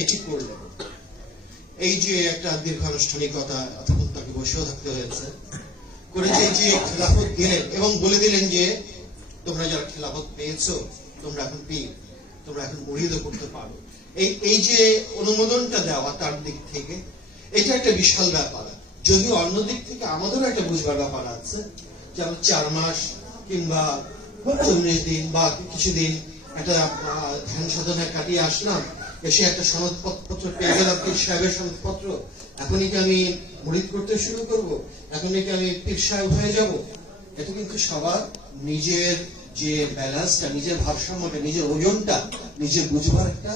এটি করলেন। এই যে একটা দীর্ঘ আনুষ্ঠানিকতা, অথবা তাকে বসেও থাকতে হয়েছে, করে যে খেলাফত দিলেন এবং বলে দিলেন যে তোমরা যারা খেলাফত পেয়েছো তোমরা এখন পীর, তোমরা এখন মুরিদও করতে পারো। এই যে অনুমোদনটা দেওয়া তার দিক থেকে এটা একটা বিশাল ব্যাপার। যদিও অন্য দিক থেকে আমাদেরও একটা বুঝবার ব্যাপার আছে যে আমরা 4 মাস কিংবা 19 দিন বা কিছুদিন একটা ধ্যান সাধনা কাটিয়ে আসলাম, এসে একটা সনদপত্র পেয়ে গেলাম, পীর সাহেবের সনদপত্র, এখনই কি আমি মুরিদ করতে শুরু করব, এখনই কি আমি পীর সাহেব হয়ে যাব? এটা কিন্তু সবার নিজের যে ব্যালেন্সটা, নিজের ভারসাম্যটা, নিজের ওজনটা নিজে বুঝবার একটা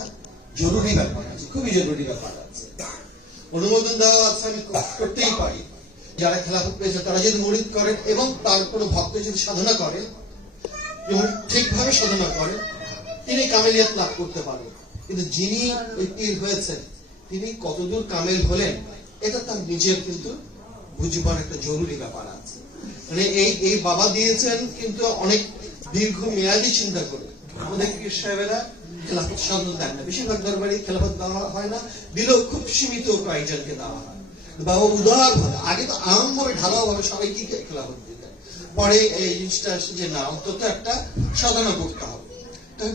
জরুরি ব্যাপার আছে, খুবই জরুরি ব্যাপার আছে। অনুমোদন দেওয়া আছে, আমি করতেই পারি। যারা খেলাফত পেয়েছে তারা যদি মুরিদ করেন এবং তার কোনো ভক্ত যদি সাধনা করেন এবং ঠিকভাবে সাধনা করেন, তিনি কামেলিয়াত লাভ করতে পারেন। কিন্তু যিনি ওই পীর হয়েছেন তিনি কতদূর কামেল হলেন এটা তার নিজের কিন্তু বুঝবার একটা জরুরি ব্যাপার আছে। মানে এই বাবা দিয়েছেন কিন্তু অনেক দীর্ঘ মেয়াদী চিন্তা করে। আমাদের পীর সাহেবেরা খেলাফত সাধন দেন না, বেশিরভাগ দরবারে খেলাফত দেওয়া হয় না, দিলেও খুব সীমিত কয়েকজনকে দেওয়া হয়। বাবা উদার ভাবে আগে তো আরম্ভে ঢালাও ভাবে সবাইকে খেলাফত দিতেন, পরে এই জিনিসটা আসছে যে না, অন্তত একটা সাধনা করতে হবে।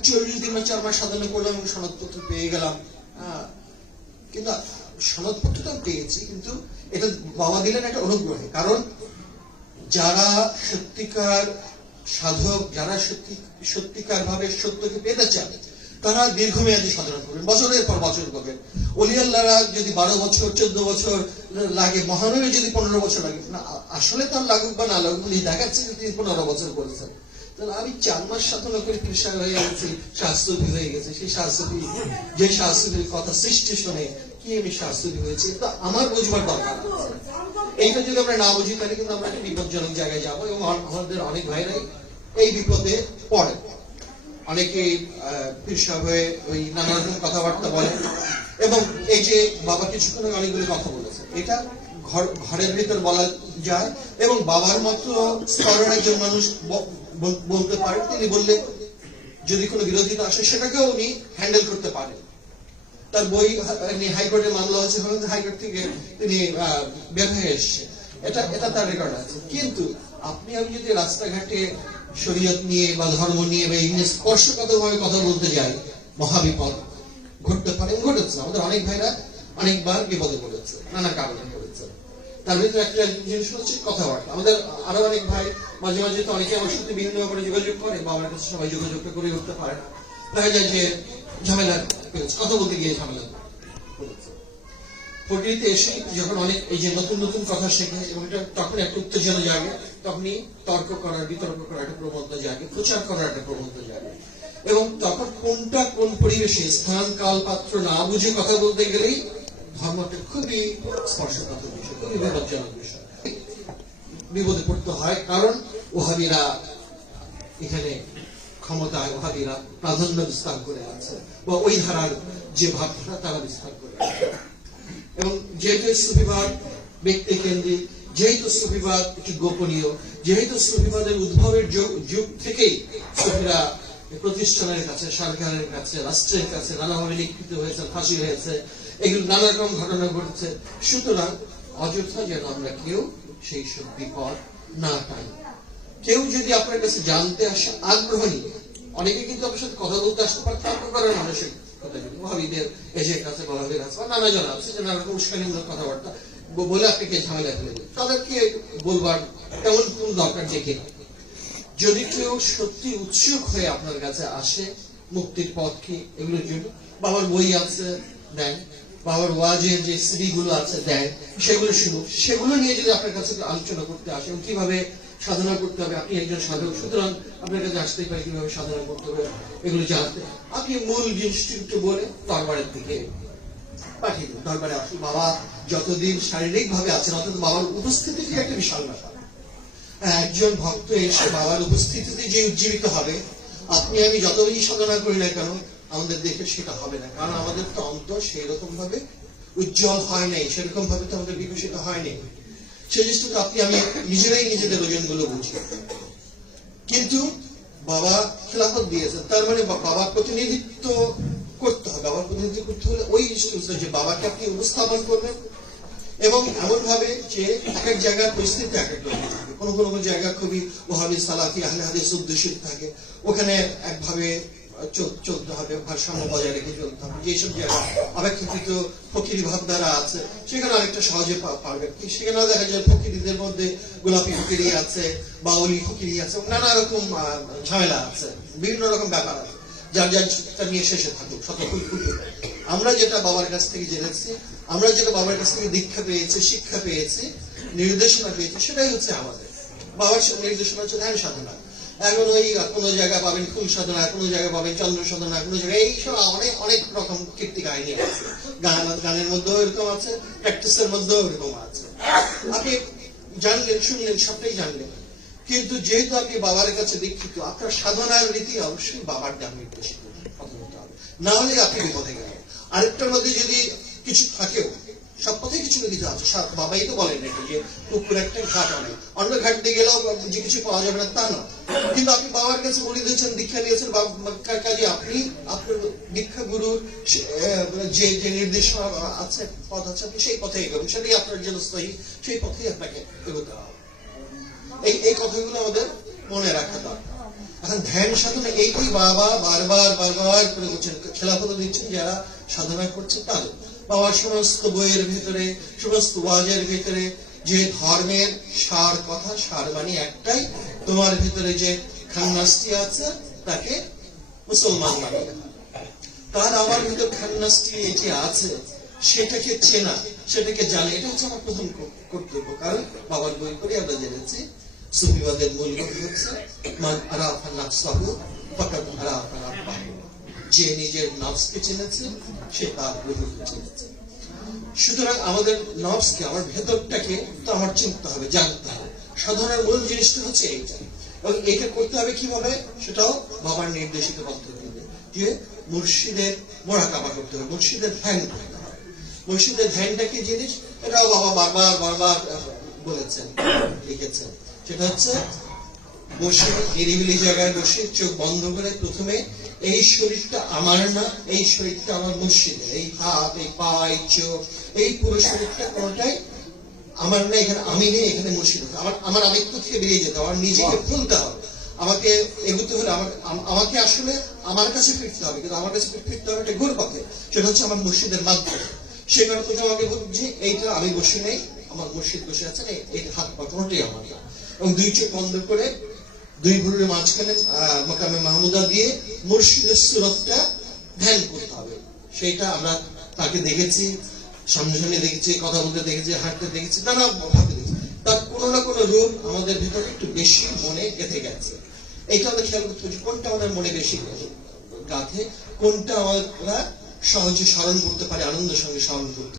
40 দিন বা 4 মাস সাধনা করলাম এবং সনদপত্র পেয়ে গেলাম। কিন্তু সনদপত্রটা পেয়েছি, কিন্তু এটা বাবা দিলেন একটা অনুগ্রহে। কারণ যারা সত্যিকার সাধক, যারা সত্যিকার ভাবে সত্যকে পেতে চান, তারা দীর্ঘমেয়াদী সাধনা করবেন, বছরের পর বছর করবেন। ওলিয়াল্লাহরা যদি 12 বছর 14 বছর লাগে, মহানবীর যদি 15 বছর লাগে, না আসলে তার লাগুক বা না লাগুক, উনি দেখাচ্ছে যে তিনি 15 বছর করেছেন। তাহলে আমি 4 মাস সাধনা করে পেশা হয়ে গেছি, শাস্ত্রী হয়ে গেছে। সেই শাস্ত্রী, যে শাস্ত্রীর কথা সৃষ্টি শুনে কি আমি শাস্ত্রী হয়েছি, এটা আমার বুঝবার দরকার আছে। এইটা যদি আমরা না বুঝি তাহলে কিন্তু আমরা একটা বিপজ্জনক জায়গায় যাবো এবং আমাদের অনেক ভাইরাই এই বিপদে পড়ে। অনেকে পীর হয়ে ওই নানা রকম কথাবার্তা বলে এবং এই যে বাবা কিছুক্ষণ অনেকগুলো কথা বলেছে, এটা ঘরের ভিতর বলা যায় এবং বাবার মতো স্তরের একজন মানুষ বলতে পারে। তিনি বললে যদি কোনো বিরোধিতা আসে সেটাকেও উনি হ্যান্ডেল করতে পারেন। তার বই হাইকোর্টে মামলা হয়েছে, হাইকোর্ট থেকে তিনি বের হয়ে এসছে, এটা তার রেকর্ড আছে। কিন্তু আপনি আমি যদি রাস্তাঘাটে শরীয়ত নিয়ে বা ধর্ম নিয়ে বা ইংলিশ স্পর্শকাতরভাবে কথা বলতে যাই, মহাবিপদ ঘটতে পারে, ঘটেছে। আমাদের অনেক ভাইরা অনেকবার বিপদে পড়েছে, নানা কারণে পড়েছে। তার ভিতরে একটা জিনিস হচ্ছে কথাবার্তা। আমাদের আরো অনেক ভাই মাঝে মাঝে তো অনেকে আমার সাথে বিভিন্ন ব্যাপারে যোগাযোগ করে, বা আমার কাছে সবাই যোগাযোগটা করে উঠতে পারে না। দেখা যায় যে ঝামেলা করেছে, কথা বলতে গিয়ে ঝামেলা করেছে। প্রকৃতিতে এসে যখন অনেক এই যে নতুন নতুন কথা শেখে এবং এটা তখন একটা উত্তেজনা জাগে, তখনই তর্ক করার, বিতর্ক করার একটা প্রবণতা জাগে, প্রচার করার একটা প্রবণতা জাগে। এবং তখন কোনটা কোন পরিবেশে, স্থান কাল পাত্র না বুঝে কথা বলতে গেলেই ধর্মটা খুবই স্পর্শকাতর বিষয়, খুবই বিপজ্জনক বিষয়, বিপদে পড়তে হয়। কারণ ওহাবিরা এখানে ক্ষমতায়, ওহাবিরা প্রাধান্য বিস্তার করে আছে, বা ওই ধারার যে ভাবনা তারা বিস্তার করে আছে। এবং যেহেতু সুফিবাদ ব্যক্তি কেন্দ্রিক, যেহেতু সুফিবাদ একটি গোপনীয়, যেহেতু সুফিবাদের উদ্ভবের যুগ থেকেই সুফিরা প্রতিষ্ঠানের কাছে, সরকারের কাছে, রাষ্ট্রের কাছে নানাভাবে নিকৃত হয়েছে, ফাঁসি হয়েছে, এগুলো নানা রকম ঘটনা ঘটছে। সুতরাং অযথা যেন আমরা কেউ সেই সব বিপদ না পাই। কেউ যদি আপনার কাছে জানতে আসে আগ্রহ নিয়ে, অনেকে কিন্তু আপনার সাথে কথা বলতে আসতে পারে তর্ক করার মানুষের মহাবিদের এজেন্ট আছে, মহাবির আছে, নানা জন আছে যে নানা রকম উস্কানিমূলক কথাবার্তা বলে আপনাকে ঝামেলা ফেলে দেবে। তাদেরকে বলবার তেমন কোন দরকার দেখে না। যদি কেউ সত্যি উৎসুক হয়ে আপনার কাছে আসে মুক্তির পথ কি, এগুলোর জন্য বাবার বই আছে দেন, বাবার ওয়াজের যে সিডি গুলো আছে দেন, সেগুলো শুনুক। সেগুলো নিয়ে যদি আপনার কাছে আলোচনা করতে আসে এবং কিভাবে সাধনা করতে হবে, আপনি একজন সাধক, সুতরাং আপনার কাছে আসতেই পারে কিভাবে সাধনা করতে হবে এগুলো জানতে, আপনি মূল জিনিসটি একটু বলে দরবারের দিকে পাঠিয়ে দেবেন। দরবারে আসুন, বাবা যতদিন শারীরিক ভাবে আছেন অন্তত বাবার উপস্থিতি একটা বিশাল ব্যাপার। একজন ভক্ত এসে বাবার উপস্থিতিতে যে উজ্জীবিত হবে, আপনি আমি যত বেশি সাধনা করি না কেন আমাদের দেখে সেটা হবে না। কারণ আমাদের তো অন্তর সেই রকম ভাবে উজ্জ্বল হয় নাই, সেরকম ভাবে তো আমাদের বিকশিত হয়নি। সেই জিনিসটা আপনি আমি নিজেরাই নিজেদের ওজন গুলো বুঝি। কিন্তু বাবা খেলাফত দিয়েছেন, তার মানে বাবা প্রতিনিধিত্ব করতে হবে, বাবার প্রতিনিধিত্ব করতে হলে ওই জিনিসটা যে বাবাকে আপনি উপস্থাপন করবেন এবং এমন ভাবে যে এক এক জায়গার পরিস্থিতি এক এক রকম থাকে। কোনো কোনো জায়গা খুবই ওয়াহাবি সালাফি আহলে হাদিস উদ্দেশ্যিত থাকে, ওখানে একভাবে চলতে হবে, ভারসাম্য বজায় রেখে চলতে হবে। যেসব জায়গা অপেক্ষাকৃত ফকিরি ভাবধারা আছে সেখানে অনেকটা সহজে পারবে। সেখানে দেখা যায় ফকিরিদের মধ্যে গোলাপি ফকিরি আছে, বাউলি ফকিরি আছে, নানা রকম ঝামেলা আছে, বিভিন্ন রকম ব্যাপার আছে, যার যার নিয়ে শেষে থাকুক শতফুল ফুটুক। আমরা যেটা বাবার কাছ থেকে জেনেছি, আমরা যেটা বাবার কাছ থেকে দীক্ষা পেয়েছি, শিক্ষা পেয়েছি, নির্দেশনা পেয়েছি, সেটাই হচ্ছে আমাদের বাবার নির্দেশনা হচ্ছে ধ্যান সাধনা। এখন ওই কোনো জায়গায় পাবেন ফুল সাধনা, কোনো জায়গায় পাবেন চন্দ্র সাধনা, কোনো জায়গায় এইসব অনেক অনেক রকম কীর্তি কাহিনী আছে। গানের মধ্যেও এরকম আছে, প্র্যাকটিসের মধ্যেও এরকম আছে। আপনি জানলেন, শুনলেন, সবটাই জানলেন, কিন্তু যেহেতু আপনি বাবার কাছে দীক্ষিত, আপনার সাধনার রীতি অবশ্যই বাবার দেওয়া নির্দেশিত হতে হবে, না হলে আপনি বিপদে গেলেন। আরেকটার মধ্যে যদি কিছু থাকেও, সব পথে কিছু না কিছু আছে। বাবাই তো বলেন নাকি যে পুকুর একটা ঘাট অনেক, অন্য ঘাট দিয়ে গেলেও যে কিছু পাওয়া যাবে না তা না। কিন্তু আপনি বাবার কাছে বলে দিয়েছেন, দীক্ষা নিয়েছেন, কাজে আপনি আপনার দীক্ষা গুরুর যে যে নির্দেশনা আছে, পথ আছে, আপনি সেই পথে এগোবেন, সেটাই আপনার জন্য সহি, সেই পথেই আপনাকে এগোতে হবে। এই কথাগুলো আমাদের মনে রাখা দরকার। এখন ধ্যান সাধনা এইটাই বাবা বারবার বারবার করে বলছেন, খেলাফত দিচ্ছেন যারা সাধনা করছে তাদের। বাবার সমস্ত বইয়ের ভেতরে, সমস্ত ওয়াজের ভেতরে যে ধর্মের সার কথা, সার মানে একটাই, তোমার ভেতরে যে খান্নাসটি আছে তাকে মুসলমান বানিয়ে দেওয়া। তার আমার ভিতর খান্নাসটি যে আছে সেটাকে চেনা, সেটাকে জানা, এটা হচ্ছে আমার প্রথম কর্তব্য। কারণ বাবার বই করে আমরা জেনেছি সুফিবাদের মূল হচ্ছে মান আরাফা নাফসাহু ফাকাদ আরাফা রাব্বাহু, যে নিজের নফসকে চিনেছে সে তার প্রভুকে চিনেছে। সুতরাং আমাদের নফসকে, আমার ভেতরটাকে তো আমার চিনতে হবে, জানতে হবে। সাধনার মূল জিনিসটা হচ্ছে এইটা, এবং এটা করতে হবে কিভাবে, সেটাও বাবার নির্দেশিত পদ্ধতিতে, যে মুর্শিদের মোরাকাবা করতে হবে, মুর্শিদের ধ্যান করতে হবে। মুর্শিদের ধ্যানটা কি জিনিস, এটাও বাবা বারবার বারবার বলেছেন, লিখেছেন। সেটা হচ্ছে বসে নিরিবিলি জায়গায় বসে চোখ বন্ধ করে প্রথমে এই শরীরটা আমার না, এই শরীরটা আমার মুর্শিদের, এই হাত, এই পা, এই চোখ, এই পুরো শরীরটা কোনটাই আমার না, এখানে আমি নেই, এখানে মুর্শিদ। আমার আমিত্ব থেকে বেরিয়ে যেতে হবে, আমার নিজেকে খুলতে হবে, আমাকে এগোতে হলে আমাকে আসলে আমার কাছে ফিরতে হবে। কিন্তু আমার কাছে ফিরতে হবে একটা ঘুর পথে, সেটা হচ্ছে আমার মুর্শিদের মাধ্যমে। সেখানে প্রথমে আমাকে বুঝছি এইটা আমি বসে নেই, আমার মুর্শিদ বসে আছেন, এই হাত পা কোনটাই আমার না। এবং দুই চোখ বন্ধ করে দুই ভুরুর মাঝখানে মাকামে মাহমুদা দিয়ে মুর্শিদের সুরতটা ধ্যান করতে হবে। সেইটা আমরা তাকে দেখেছি, সামনে সামনে দেখেছি, কথা বলতে দেখেছি, হাঁটতে দেখেছি, নানা ভাবে দেখেছি। তার কোনো না কোনো রূপ আমাদের ভিতরে একটু বেশি মনে গেঁথে গেছে। এইটা আমরা খেয়াল করতে পারছি, কোনটা আমাদের মনে বেশি গাঁথে, কোনটা আমরা সহজে স্মরণ করতে পারি, আনন্দের সঙ্গে স্মরণ করতে